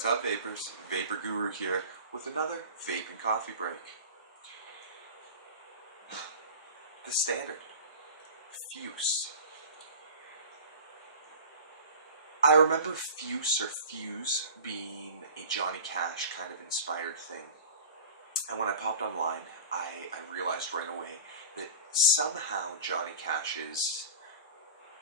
What's up, vapors? Vapor Guru here with another vape and coffee break. The standard, Fuse. I remember Fuse being a Johnny Cash kind of inspired thing. And when I popped online, I realized right away that somehow Johnny Cash is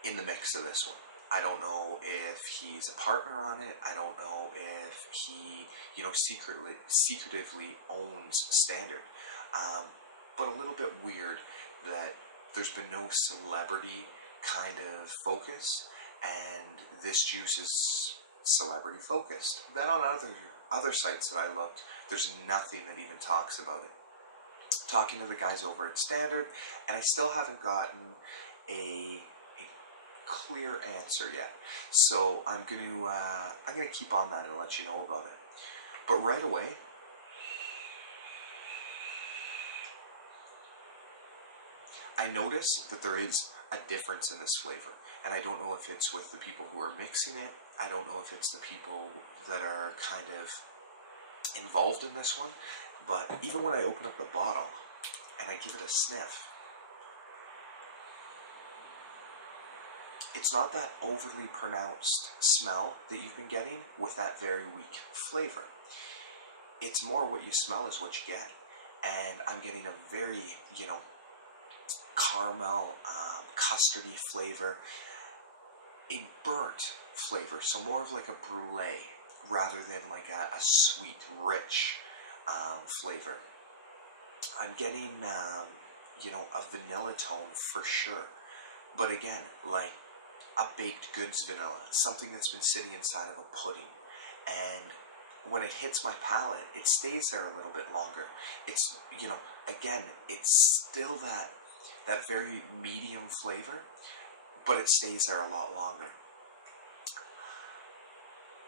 in the mix of this one. I don't know if he's a partner on it. I don't know if he, secretively owns Standard. But a little bit weird that there's been no celebrity kind of focus, and this juice is celebrity focused. Then on other sites that I looked, there's nothing that even talks about it. Talking to the guys over at Standard, and I still haven't gotten a clear answer yet. So I'm gonna keep on that and let you know about it. But right away, I notice that there is a difference in this flavor, and I don't know if it's with the people who are mixing it. I don't know if it's the people that are kind of involved in this one. But even when I open up the bottle and I give it a sniff, it's not that overly pronounced smell that you've been getting with that very weak flavor. It's more what you smell is what you get. And I'm getting a very, caramel, custardy flavor, a burnt flavor, so more of like a brulee rather than like a sweet, rich flavor. I'm getting, a vanilla tone for sure. But again, like a baked goods vanilla, something that's been sitting inside of a pudding. And when it hits my palate, it stays there a little bit longer. It's, again, it's still that very medium flavor, but it stays there a lot longer.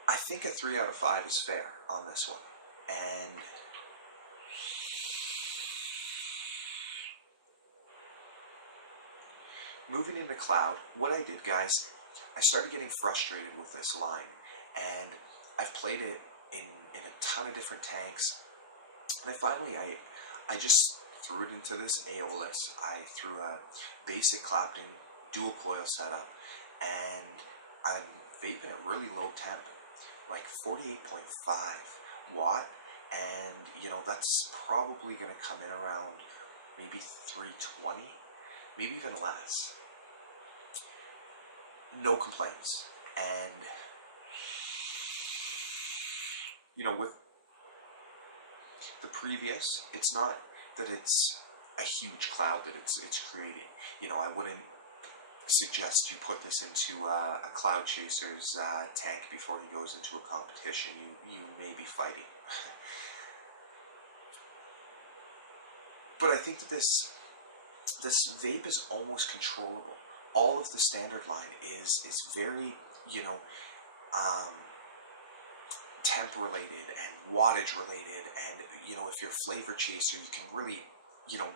I think a 3 out of 5 is fair on this one. And moving into Cloud, what I did, guys, I started getting frustrated with this line, and I've played it in a ton of different tanks, and I just threw it into this Aeolus. I threw a basic Clapton dual coil setup, and I'm vaping at really low temp, like 48.5 watt, and that's probably going to come in around maybe 320, maybe even less. No complaints. And with the previous, it's not that it's a huge cloud that it's creating. I wouldn't suggest you put this into a Cloud Chaser's tank before he goes into a competition you may be fighting. But I think that this vape is almost controllable. All of the Standard line is very, temp related and wattage related, and if you're a flavor chaser, you can really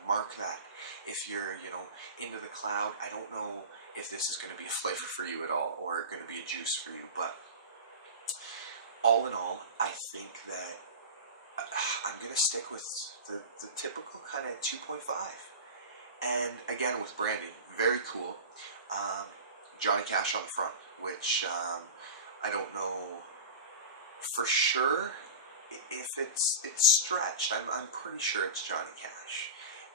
mark that. If you're into the Cloud, I don't know if this is going to be a flavor for you at all or going to be a juice for you, but all in all, I think that I'm going to stick with the typical kind of 2.5. And again, with branding, very cool. Johnny Cash on front, which I don't know for sure if it's stretched. I'm pretty sure it's Johnny Cash.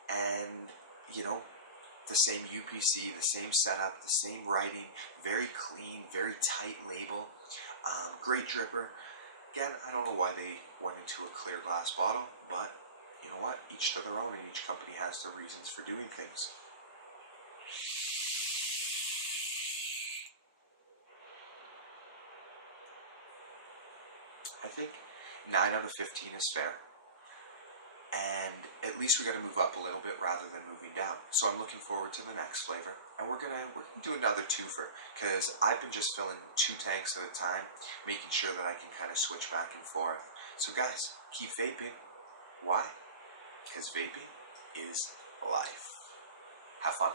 And the same UPC, the same setup, the same writing, very clean, very tight label, great dripper. Again, I don't know why they went into a clear glass bottle, but you know what? Each to their own, and each company has their reasons for doing things. I think 9 out of 15 is fair, and at least we got to move up a little bit rather than moving down. So I'm looking forward to the next flavor, and we're gonna do another twofer, because I've been just filling 2 tanks at a time, making sure that I can kind of switch back and forth. So guys, keep vaping. Why? Because vaping is life. Have fun.